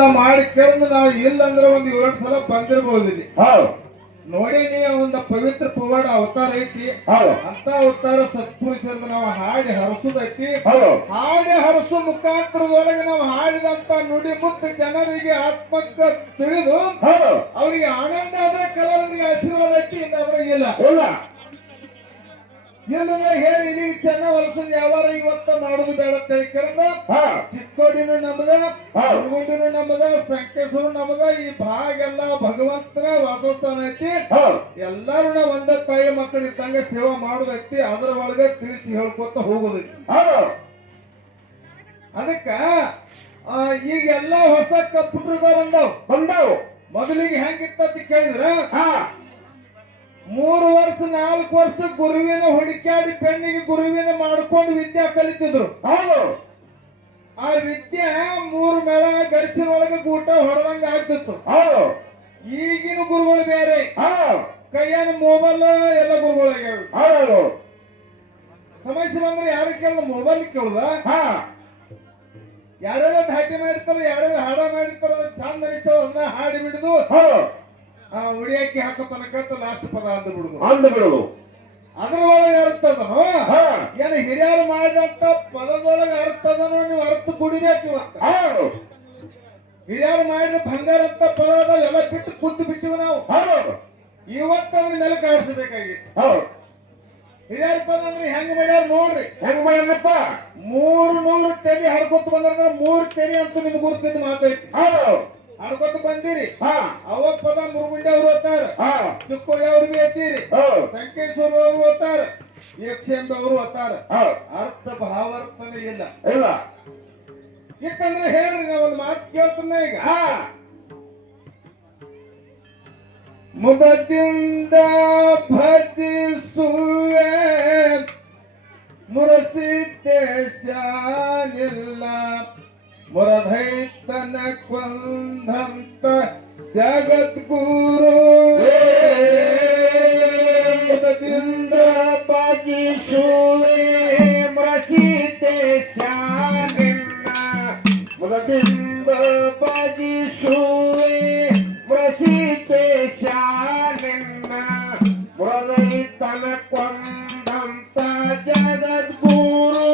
ನಾವು ಮಾಡಿ ಕೇಳಿದ್ರೆ ನಾವು ಇಲ್ಲಂದ್ರೆ ಒಂದು 7 ಸಲ ಬಂದಿರಬಹುದು ಇಲ್ಲಿ. ನೋಡಿ ನೀವು ಒಂದು ಪವಿತ್ರ ಪವಾಡ ಅವತಾರ ಐತಿ. ಅಂತ ಅವತಾರ ಸತ್ಪುರುಷರದ ನಾವು ಹಾಡಿ ಹರಸುದೈತಿ. ಹಾಡಿ ಹರಸು ಮುಖಾಂತರದೊಳಗೆ ನಾವು ಹಾಡಿದಂತ ನುಡಿ ಮುತ್ತು ಜನರಿಗೆ ಆತ್ಮಕ್ಕ ತಿಳಿದು ಅವರಿಗೆ ಆನಂದ ಆದ್ರೆ ಕೆಲವರಿಗೆ ಆಶೀರ್ವಾದ ಐತಿ, ಇಲ್ಲವ್ರಿಗೆ ಇಲ್ಲ. ಇಲ್ಲದ ಹೇಳಿ ಇಲ್ಲಿ ಚೆನ್ನ ಹೊಲಸದ ಯಾವಾರ ಇವತ್ತ ಮಾಡುದು ಬೇಡ ಕರೆದ. ಚಿಕ್ಕೋಡಿನೂ ನಮ್ಮದ, ಹುಡುಗುಂಡಿನೂ ನಮ್ಮದ, ಸಂಕೇಶ್ವರ ನಮ್ಮದ. ಈ ಭಾಗ ಎಲ್ಲ ಭಗವಂತನ ವಾಸಸ್ಥಾನ ಐತಿ. ಎಲ್ಲಾರು ನಾವು ಒಂದೇ ತಾಯಿ ಮಕ್ಕಳು ಇದ್ದಂಗೆ ಸೇವಾ ಮಾಡುದೈತಿ. ಅದ್ರ ಒಳಗೆ ತಿಳಿಸಿ ಹೇಳ್ಕೊತ ಹೋಗುದೈತಿ. ಅದಕ್ಕ ಈಗೆಲ್ಲ ಹೊಸ ಕಂಪ್ಯೂಟರ್ ಬಂದಾವ್. ಮೊದಲಿಗೆ ಹೆಂಗಿತ್ತ ಕೇಳಿದ್ರ 3 ವರ್ಷ 4 ವರ್ಷ ಗುರುವಿನ ಹುಡುಕ್ಯಾಡಿ ಪೆಣ್ಣಿಗೆ ಗುರುವಿನ ಮಾಡ್ಕೊಂಡು ವಿದ್ಯಾ ಕಲಿತಿದ್ರು. ಆ ವಿದ್ಯೆ 3 ಮೇಳ ಗರಿಸಿನೊಳಗೆ ಗೂಟ ಹೊಡೆದಂಗ ಆಗ್ತಿತ್ತು. ಈಗಿನ ಗುರುಗಳು ಬೇರೆ, ಕೈಯನ ಮೊಬೈಲ್ ಎಲ್ಲ ಗುರುಗಳಾಗ್ಯಾವ. ಸಮಸ್ಯೆ ಬಂದ್ರೆ ಯಾರು ಕೇಳಿದ ಮೊಬೈಲ್ ಕೇಳುದ. ಯಾರ್ಯಾರ ಧಾಟಿ ಮಾಡಿರ್ತಾರ, ಯಾರ್ಯಾರು ಹಾಡ ಮಾಡಿರ್ತಾರ, ಚಂದ ನಡೀತಾರ, ಅದನ್ನ ಹಾಡಿ ಬಿಡುದು ಉಡಿಯಾಕಿ ಹಾಕೋ ತನಕ ಲಾಸ್ಟ್ ಪದ ಅಂದು ಬಿಡುದು. ಅದ್ರ ಒಳಗೆ ಅರ್ಥದನು ಏನು ಹಿರಿಯರು ಮಾಡಿದಂತ ಪದದೊಳಗೆ ಅರ್ಥದನು ನೀವು ಅರ್ಥ ಕುಡಿಬೇಕು. ಇವತ್ತ ಹಿರಿಯರು ಮಾಡಿದ ಬಂಗಾರ ಅಂತ ಪದ ಎಲ್ಲ ಬಿಟ್ಟು ಕುಂತು ಬಿಟ್ಟಿವಿ ನಾವು. ಇವತ್ತು ಅದ್ರ ಮೇಲೆ ಕಾಡಿಸಬೇಕಾಗಿತ್ತು. ಹಿರಿಯರ ಪದ ಅಂದ್ರೆ ಹೆಂಗ್ ಮಾಡ್ಯಾರ ನೋಡ್ರಿ. ಹೆಂಗ್ ಮಾಡ್ಯಾರಪ್ಪ 300 ತೆಲಿ ಹಡ್ಕೊತ ಬಂದ್ರೆ 3 ತೆಲಿ ಅಂತೂ ನಿಮ್ಗೆ ಗುರುತಿದ್ದು ಮಾತೈತಿ. ಹಡ್ಕೊತ ಬಂದಿರಿ. ಅವಾಗ ಪದ ಮುರುಗುಂಡಿ ಅವ್ರು ಓದ್ತಾರ, ಚಿಕ್ಕೋಡಿ ಅವ್ರು ಬಿ ಎತ್ತೀರಿ, ಸಂಕೇಶ್ವರ ಅವರು ಓದ್ತಾರ, ಯಕ್ಷೆಂಬ ಅವರು ಓದ್ತಾರ. ಅರ್ಥ ಭಾವಾರ್ಥನೇ ಇಲ್ಲ. ಯಾಕಂದ್ರೆ ಹೇಳ್ರಿ ನಾ ಒಂದು ಮಾತು ಕೇಳ್ತಾನೆ ಈಗ. ಮುದದಿಂದ ಭಜಿಸುವೆ ಮುರಸಿದ್ದೇಶನಿಲ್ಲ ಮುರಧೈತನ ಕೊಂದಂತ ಜಗದ್ಗುರು. ಮುದದಿಂದ ಭಜಿಸುವೆ ಮುರಸಿದ್ದೇಶನಿಲ್ಲ ಮುದದಿಂದ ಭಜಿಸುವೆ ಮುರಸಿದ್ದೇಶನಿಲ್ಲ ಮುರಧೈತನ ಕೊಂದಂತ ಜಗದ್ಗುರು.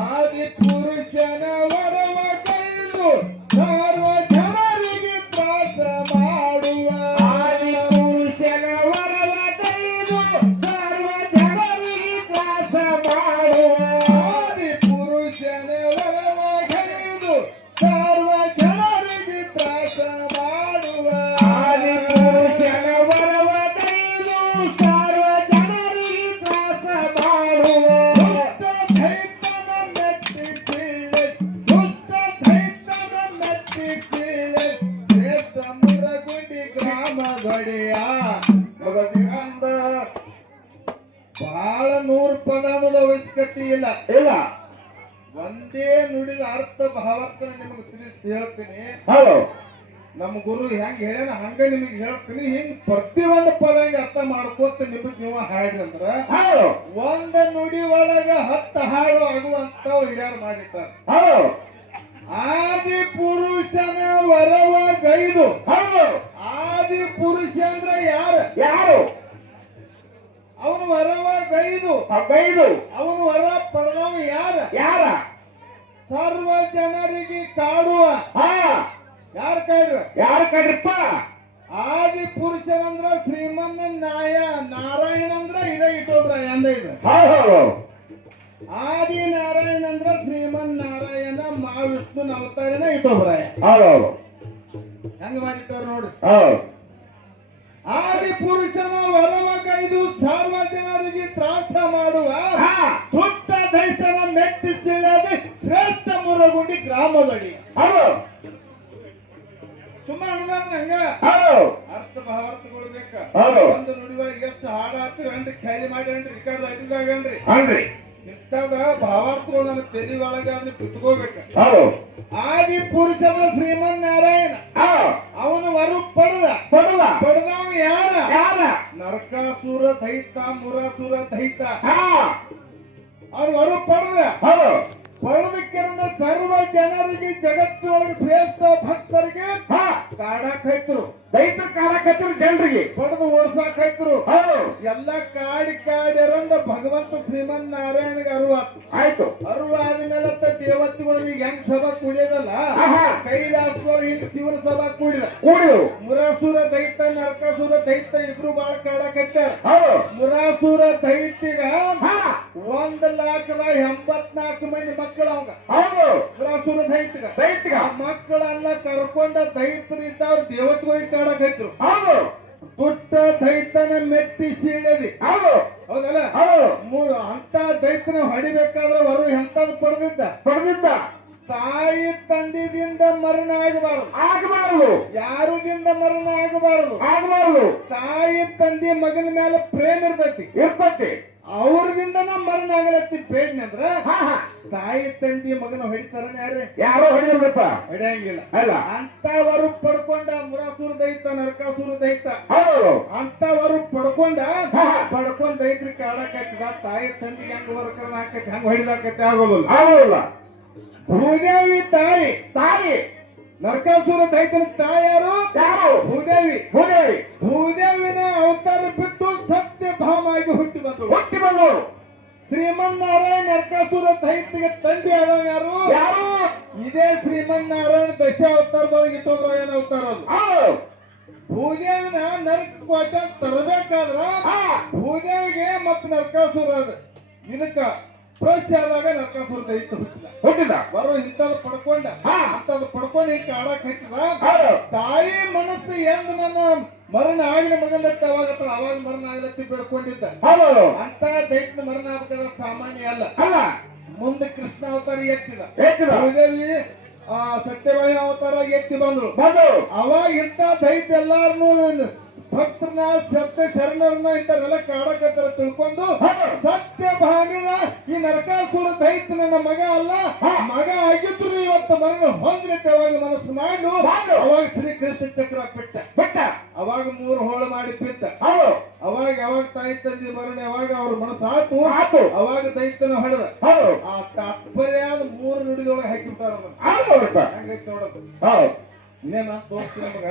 ಆದಿಪುರುಷನ ವರವ ಕೈದು ಸರ್ವ ಜನರಿಗೆ ತ್ರಾಸ ಮಾಡುವ. ಆದಿಪುರುಷನ ವರವ ಕೈದು ಸರ್ವ ಜನರಿಗೆ ತ್ರಾಸ ಮಾಡುವ. ಆದಿಪುರುಷನ ವರವ ಕೈದು ಸರ್ವ ಜನರಿಗೆ ತ್ರಾಸ ಮಾಡುವ. ಆದಿಪುರುಷನ ವರವ ಕೈದು ಸರ್ವ ಜನರಿಗೆ ತ್ರಾಸ ಮಾಡುವ. ಮುರಗುಂಡಿ ಗ್ರಾಮ ಗಡಿಯ ಬಹಳ 100 ಪದ ಅನ್ನೋದು ಅವಶ್ಯಕತೆ ಇಲ್ಲ. ಒಂದೇ ನುಡಿದ ಅರ್ಥ ಭಾವಾರ್ಥನ ನಿಮಗೆ ತಿಳಿಸಿ ಹೇಳ್ತೀನಿ. ನಮ್ಮ ಗುರು ಹೆಂಗ್ ಹೇಳ್ಯಾನ ಹಂಗ ನಿಮಗೆ ಹೇಳ್ತೀನಿ. ಹಿಂಗ್ ಪ್ರತಿಯೊಂದು ಪದ ಹೆಂಗ ಅರ್ಥ ಮಾಡ್ಕೋತ ನಿಮಗೆ ನೀವು ಹಾಡ್ರಿ ಅಂದ್ರ ಒಂದ ನುಡಿ ಒಳಗ 10 ಹಾಡು ಆಗುವಂತ ಹಿರಿಯರು ಮಾಡಿರ್ತಾರೆ. ಆದಿ ಪುರುಷನ ವರವ ಗೈದು. ಆದಿ ಪುರುಷ ಅಂದ್ರ ಯಾರು? ಅವನು ವರವ ಗೈದು ಅವನು ವರ ಪಡೆದವ ಯಾರ? ಸರ್ವ ಜನರಿಗೆ ಕಾಡುವ. ಯಾರು ಕಾಡ್ರಪ್ಪ? ಆದಿ ಪುರುಷನಂದ್ರ ಶ್ರೀಮನ್ ನಾರಾಯಣ ಅಂದ್ರ ಇದೇ ಇಟ್ಟೋಬ್ರಾಯ ಅಂದ ಇದು. ಆದಿ ನಾರಾಯಣ ಅಂದ್ರ ಶ್ರೀಮನ್ ನಾರಾಯಣ ಮಹಾವಿಷ್ಣುನ ಅವತಾರನ ಇಟ್ಟೋಬ್ರಾಯ. ಹೆಂಗ ಮಾಡಿಟ್ಟಾರ ನೋಡ್ರಿ. ಆದಿ ಪುರುಷನ ವರವ ಕೈದು ಸರ್ವ ಜನರಿಗೆ ತ್ರಾಸ ಮಾಡುವ ತುಟ್ಟ ದೈಸನ ಮೆಟ್ಟಿಸಿಳದೆ ಶ್ರೇಷ್ಠ ಮುರಗುಂಡಿ ಗ್ರಾಮದಡಿ. ಸುಮ್ಮನೆ ಹಂಗ ಅರ್ಥ ಭಾವಾರ್ಥಗಳು ಬೇಕ. ಒಂದು ನುಡಿಗಳಿಗೆ ಎಷ್ಟು ಹಾಡ ಹಾಕ್ತಿರಿ ಖಾಲಿ ಮಾಡಿ ರಿಕಾರ್ಡ್ ಹಾಕಿದಾಗನ್ರಿ ಇಂಥದ ಭಾವಾರ್ಥಗಳು ನಮ್ಮ ತಲೆ ಒಳಗೆ ಅದನ್ನ ಬಿಟ್ಕೋಬೇಕು. ಆದಿ ಪುರುಷನ ಶ್ರೀಮನ್ ನಾರಾಯಣ ಅವನು ವರು ಪಡೆದವ ಯಾರ? ನರಕಾಸುರ ದೈತ ಮುರಾಸುರ ದೈತ. ಅವ್ರು ವರು ಪಡೆದ ಪಡೆದಕ್ಕಿರನ್ನ ಸರ್ವ ಜನರಿಗೆ ಜಗತ್ತಿನೊಳಗೆ ಶ್ರೇಷ್ಠ ಭಕ್ತರಿಗೆ ಕಾಡಾಕೈತರು, ದೈತ್ರ ಕಾಡಾಕೈತರು, ಜನರಿಗೆ ಪಡೆದು ಓಡ್ಸಾಕೈತರು. ಎಲ್ಲ ಕಾಡಿರಂದ ಭಗವಂತ ಶ್ರೀಮನ್ ನಾರಾಯಣಗೆ ಅರುವಾತು. ಆಯ್ತು. ಅರುವಾದ್ಮೇಲೆ ದೇವತೆಗಳಿಗೆ ಹೆಂಗ್ ಸಭಾ ಕುಡಿಯೋದಲ್ಲ, ಕೈಲಾಸಗಳು ಹಿಂಗ್ ಶಿವನ ಸಭಾ ಕೂಡಿದವು. ಮುರಾಸುರ ದೈತ ನರಕಾಸುರ ದೈತ ಇಬ್ರು ಬಾಳ ಕಾಡಾಕೈತಾರ. ಮುರಾಸುರ ದೈತ್ಯಗ 1,84,000 ಮಂದಿ ಮಕ್ಕಳು ಅವಂಗ. ಮುರಾಸುರ ದೈತ್ಯಗ ಮಕ್ಕಳನ್ನ ಕರ್ಕೊಂಡ ದೈತ್ರು ಇದ್ದವ್ರು ದೇವತೆಗಳಿಗೆ ಕಾಡಾಕೈತ್ರು. ದುಷ್ಟ ದೈತನ ಮೆಟ್ಟಿ ಸೀಳದಿ. ಹೌದಲ್ಲ? ಅಂತ ದೈತನ ಹೊಡಿಬೇಕಾದ್ರೆ ಅವರು ಎಂತದ್ದು ಪಡೆದಿದ್ದ ತಾಯಿ ತಂದೆದಿಂದ ಮರಣ ಆಗಬಾರದು. ಯಾರುದಿಂದ ಮರಣ ಆಗಬಾರದು. ತಾಯಿ ತಂದೆ ಮಗನ ಮೇಲೆ ಪ್ರೇಮ ಇರ್ತತಿ. ಅವ್ರದಿಂದ ಮರಣ ಆಗಲತ್ತಿ ಬೇಡ್ನಿ ಅಂದ್ರ ತಾಯಿ ತಂದೆ ಮಗನ ಹೊಡಿತಾರನ ಯಾರೋ ಹೊಡಿಯಂಗಿಲ್ಲ. ಅಲ್ಲ, ಅಂತವರು ಪಡ್ಕೊಂಡ ಮುರಾಸುರ ದೈತ ನರಕಾಸುರ ದೈತ ಅಂತವರು ಪಡ್ಕೊಂಡ್ ದೈತ್ರಿ ಕಾಡಾಕತ್ತಿದ. ತಾಯಿ ತಂದಿಗೆ ಹೆಂಗ್ ವರ್ಕರ್ ಹಾಕತಿ, ಹಂಗ ಹೊಡಿದಾಕತಿ ಆಗೋದಿಲ್ಲ. ಭೂದೇವಿ ತಾಯಿ ನರಕಾಸುರ ದೈತನ ತಾಯಾರು ಭೂದೇವಿನ ಅವತಾರ ಬಿಟ್ಟು ಸತ್ಯಭಾಮಾಗಿ ಹುಟ್ಟಿ ಬಂದರು. ಶ್ರೀಮನ್ನಾರಾಯಣ ನರಕಾಸುರ ದೈತ್ಯಗೆ ತಂದೆ ಆದವ ಯಾರು? ಇದೇ ಶ್ರೀಮನ್ನಾರಾಯಣ ದಶ ಅವತಾರದೊಳಗೆ ಇಟ್ಟೋದ್ರಾಯನ ಅವತಾರ ಅದು. ಭೂದೇವಿನ ನರಕ ಕೋಟ ತರಬೇಕಾದ್ರ ಭೂದೇವಿಗೆ ಮತ್ತು ನರಕಾಸುರ ಅದ ಇದಕ್ಕ ಪ್ರಶ್ನೆ ಆದಾಗ ನರಕಾಸುರ ದೈತ್ಯ ಹುಟ್ಟಿದ. ಬರೋ ಇಂಥದ್ದು ಪಡ್ಕೊಂಡು ಹಿಂಗ ಕಾಡಕ್ ಹತ್ತಿದ. ತಾಯಿ ಮನಸ್ಸು ಎಂದು ನನ್ನ ಮರಣ ಆಗಲಿ ಮಗನತ್ತ ಅವಾಗ ಮರಣ ಆಗ್ಲತ್ತಿ ಬೆಳ್ಕೊಂಡಿದ್ದ. ಅಂತ ದೈತ್ಯ ಮರಣ ಆಗ್ಬೇಕಾದ್ರೆ ಸಾಮಾನ್ಯ ಅಲ್ಲ. ಮುಂದೆ ಕೃಷ್ಣ ಅವತಾರ ಎತ್ತಿದ. ಭೂದೇವಿ ಸತ್ಯವಾಯಿ ಅವತಾರ ಎತ್ತಿ ಬಂದ್ರು. ಅವಾಗ ಇಂಥ ದೈತ್ಯ ಎಲ್ಲಾರನು ಭಕ್ತರನ್ನ ಸತ್ಯ ಶರಣರನ್ನ ಇಂಥವ್ರೆಲ್ಲ ಕಾಡಕತ್ತರ ತಿಳ್ಕೊಂಡು ಸತ್ಯಭಾಮಿನ ಈ ನರಕಾಸುರ ದೈತ್ಯ ನನ್ನ ಮಗ ಅಲ್ಲ, ಮಗ ಆಗಿದ್ರು ಇವತ್ತು ಮರಣ ಹೊಂದ್ರಿತವಾಗಿ ಮನಸ್ಸು ಮಾಡು. ಅವಾಗ ಶ್ರೀಕೃಷ್ಣ ಚಕ್ರ ಬಿಟ್ಟ. ಅವಾಗ 3 ಹೋಳು ಮಾಡಿ ಬಿದ್ದ. ಅವಾಗ ತಾಯಿ ತಂದೆ ಮರಣ ಯಾವಾಗ ಅವ್ರ ಮನಸ್ಸು ಆತು. ಅವಾಗ ದೈತ್ಯನ ಹೊಡೆದ. ಆ ತಾತ್ಪರ್ಯಾದ 3 ನುಡಿದೊಳಗೆ ಹಾಕಿಬಿಟ್ಟಾರ. ಹಂಗೈತೆ ನೋಡೋದು. ಇನ್ನೇನ ತೋರಿಸ್ತೀನಿ ನಮಗ.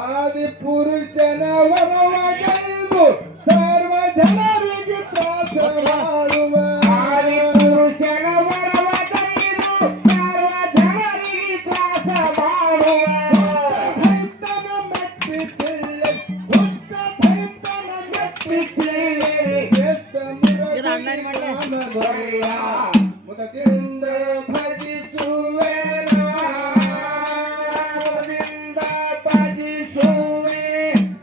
ಆದಿ ಪುರುಷನ ವರವಗೈದು ಸರ್ವ ಜನರಿಗೆ ತ್ರಾಸ ಮಾಡುವ. ಆದಿ ಪುರುಷನ ವರವಗೈದು ಸರ್ವ ಜನರಿಗೆ ತ್ರಾಸ ಮಾಡುವ. ದೈತನ ಮೆಟ್ಟಿ ಚಿಲ್ಲೆ ದುಷ್ಟ ದೈತನ ಮೆಟ್ಟಿ ಚಿಲ್ಲೆ ಶ್ರೇಷ್ಠ ಮುರಳಿಯ ಮುದದಿಂದ ಭಜಿಸುವೆ.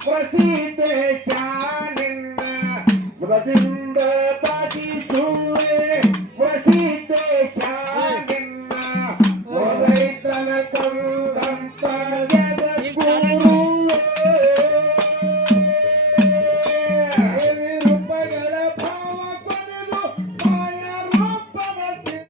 ಪ್ರಸಿದ್ಧ ಶಾನಿಂದ